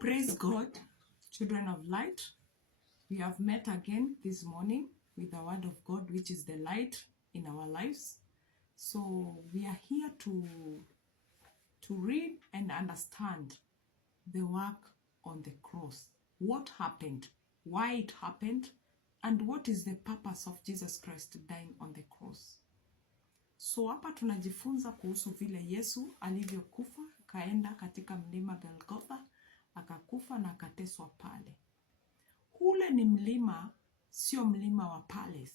Praise God, children of light. We have met again this morning with the word of God, which is the light in our lives. So we are here to read and understand the work on the cross. What happened, why it happened, and what is the purpose of Jesus Christ dying on the cross. So hapa tunajifunza kuhusu vile Yesu alivyokufa, kaenda katika mlima Golgotha, akakufa na akateswa pale. Ule ni mlima, sio mlima wa palace.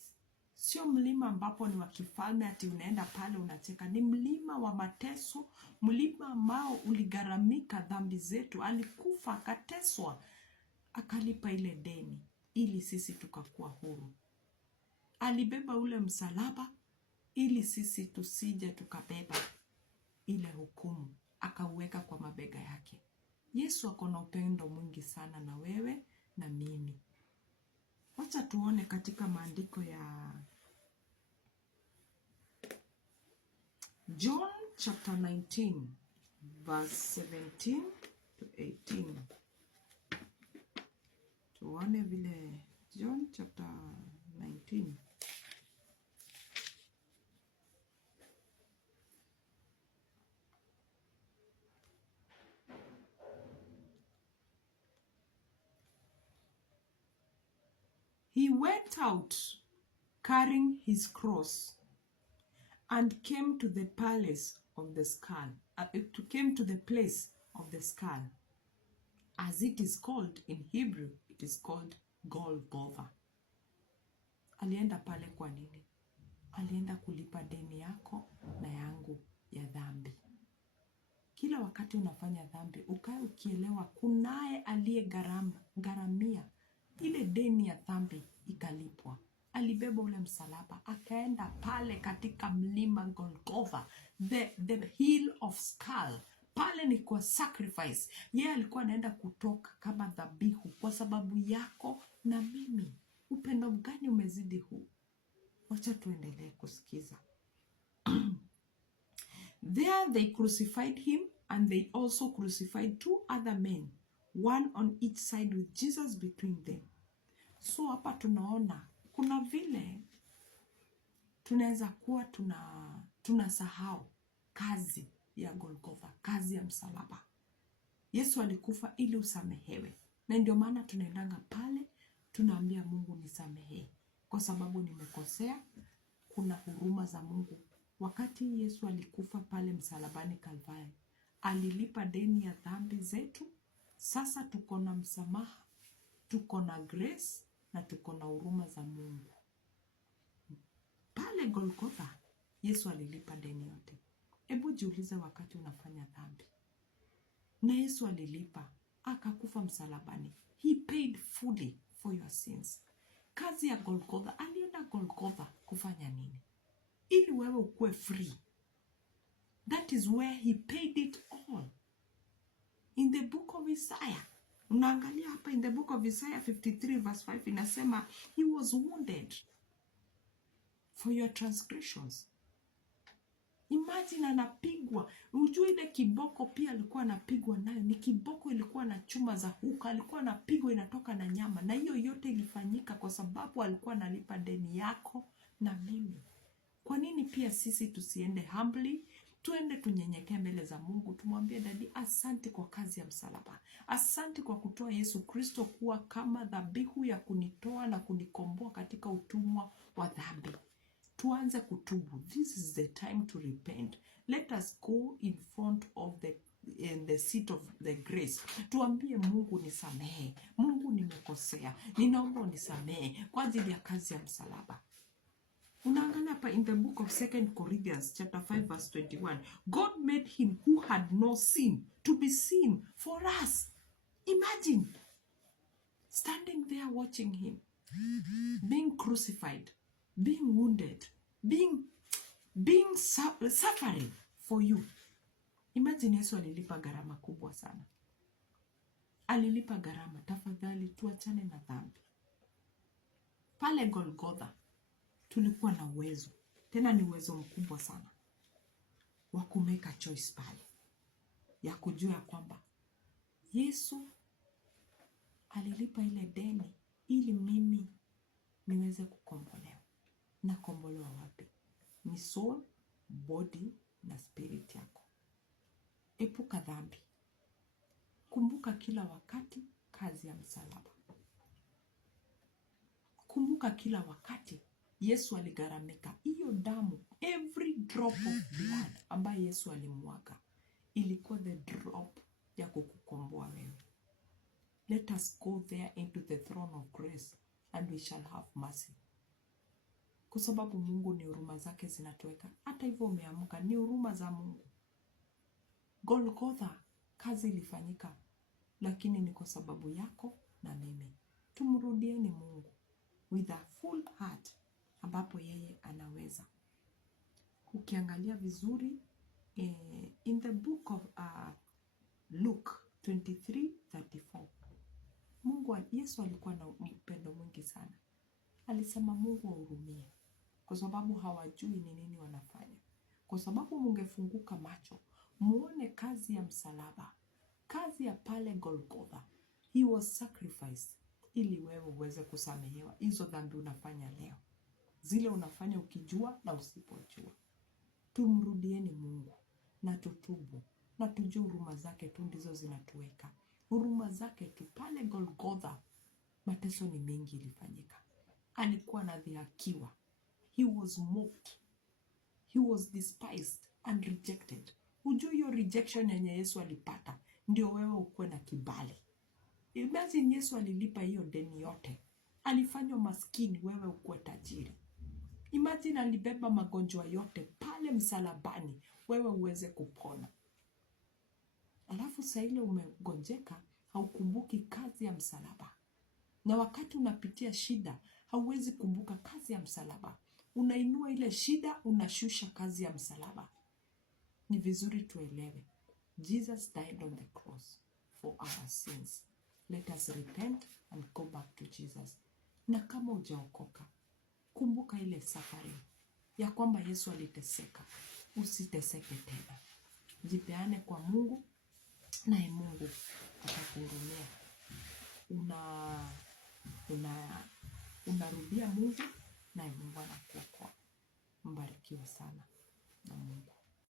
Sio mlima ambapo ni wa kifalme ati unaenda pale unacheka. Ni mlima wa mateso, mlima ambao uligaramika dhambi zetu. Alikufa, akateswa, akalipa ile deni ili sisi tukakuwa huru. Alibeba ule msalaba ili sisi tusije tukabeba ile hukumu, akauweka kwa mabega yake. Yesu ako na upendo mwingi sana na wewe na mimi. Wacha tuone katika maandiko ya John chapter 19 verse 17 to 18. Tuone vile John chapter 19. He went out carrying his cross and came to the palace of the skull, came to the place of the skull. As it is called in Hebrew, it is called Golgotha. Alienda pale kwa nini? Alienda kulipa deni yako na yangu ya dhambi. Kila wakati unafanya dhambi, ukae ukielewa kunaye aliye garamia ile deni ya dhambi ikalipwa. Alibeba ule msalaba, akaenda pale katika mlima Golgotha, the hill of skull. Pale ni kwa sacrifice. Yeye alikuwa anaenda kutoka kama dhabihu kwa sababu yako na mimi. Upendo gani umezidi huu? Wacha tuendelee kusikiza. There they crucified him, and they also crucified two other men, one on each side with Jesus between them. So hapa tunaona kuna vile tunaweza kuwa tunasahau kazi ya Golgotha, kazi ya msalaba. Yesu alikufa ili usamehewe. Na ndio maana tunaendanga pale, tunaambia Mungu nisamehe kwa sababu nimekosea. Kuna huruma za Mungu. Wakati Yesu alikufa pale msalabani Kalvari, alilipa deni ya dhambi zetu. Sasa tuko na msamaha, tuko na grace na tuko na huruma za Mungu. Pale Golgotha, Yesu alilipa deni yote. Hebu jiulize wakati unafanya dhambi. Na Yesu alilipa, akakufa msalabani. He paid fully for your sins. Kazi ya Golgotha, alienda Golgotha kufanya nini? Ili wewe ukue free. That is where he paid it all. In the book of Isaiah, unaangalia hapa in the book of Isaiah 53 verse 5 inasema, he was wounded for your transgressions. Imagine anapigwa. Ujue ile kiboko pia alikuwa anapigwa nayo. Ni kiboko ilikuwa na chuma za huka. Alikuwa anapigwa inatoka na nyama. Na hiyo yote ilifanyika kwa sababu alikuwa analipa deni yako na mimi. Kwa nini pia sisi tusiende humbly? Tuende tunyenyekee mbele za Mungu. Tumwambie Daddy, asante kwa kazi ya msalaba. Asante kwa kutoa Yesu Kristo kuwa kama dhabihu ya kunitoa na kunikomboa katika utumwa wa dhambi. Tuanze kutubu. This is the time to repent. Let us go in front of the seat of the grace. Tuambie Mungu nisamehe. Mungu nimekosea. Ninaomba unisamehe kwa ajili ya kazi ya msalaba. Unaangalia hapa in the book of 2 Corinthians chapter 5 verse 21. God made him who had no sin to be sin for us. Imagine standing there watching him, being crucified, being wounded, being suffering for you. Imagine Yesu alilipa gharama kubwa sana. Alilipa gharama. Tafadhali tuachane na dhambi. Pale Golgotha tulikuwa na uwezo. Tena ni uwezo mkubwa sana wa kumeka choice pale. Ya kujua kwamba Yesu alilipa ile deni ili mimi niweze kukombolewa. Na kombolewa wapi? Ni soul, body na spirit yako. Epuka dhambi. Kumbuka kila wakati kazi ya msalaba. Kumbuka kila wakati Yesu aligharamika. Hiyo damu, every drop of blood ambayo Yesu alimwaga, ilikuwa the drop ya kukukomboa wewe. Let us go there into the throne of grace and we shall have mercy. Kwa sababu Mungu ni huruma zake zinatuweka. Hata hivyo umeamka, ni huruma za Mungu. Golgotha kazi ilifanyika, lakini ni kwa sababu yako na mimi. Tumrudieni Mungu with a full heart, ambapo yeye anaweza. Ukiangalia vizuri in the book of Luke 23:34, Yesu alikuwa na upendo mwingi sana. Alisema Mungu wahurumie, kwa sababu hawajui ni nini wanafanya. Kwa sababu mungefunguka macho, muone kazi ya msalaba, kazi ya pale Golgotha. He was sacrificed ili wewe uweze kusamehewa hizo dhambi unafanya leo, zile unafanya ukijua na usipojua. Tumrudieni Mungu na tutubu na tujue huruma zake tu ndizo zinatuweka. Huruma zake tu. Pale Golgotha mateso ni mengi ilifanyika. Alikuwa anadhihakiwa. He was mocked. He was despised and rejected. Ujue hiyo rejection yenye Yesu alipata ndio wewe ukuwe na kibali. Imagine Yesu alilipa hiyo deni yote. Alifanywa maskini wewe ukuwe tajiri. Imagine alibeba magonjwa yote pale msalabani wewe uweze kupona. Alafu saa ile umegonjeka haukumbuki kazi ya msalaba. Na wakati unapitia shida hauwezi kumbuka kazi ya msalaba. Unainua ile shida, unashusha kazi ya msalaba. Ni vizuri tuelewe. Jesus died on the cross for our sins. Let us repent and go back to Jesus. Na kama hujaokoka, kumbuka ile safari ya kwamba Yesu aliteseka. Usiteseke tena. Jipeane kwa Mungu, naye Mungu atakuhurumia. Unarudia Mungu, naye Mungu anakuokoa. Mbarikiwe sana na Mungu.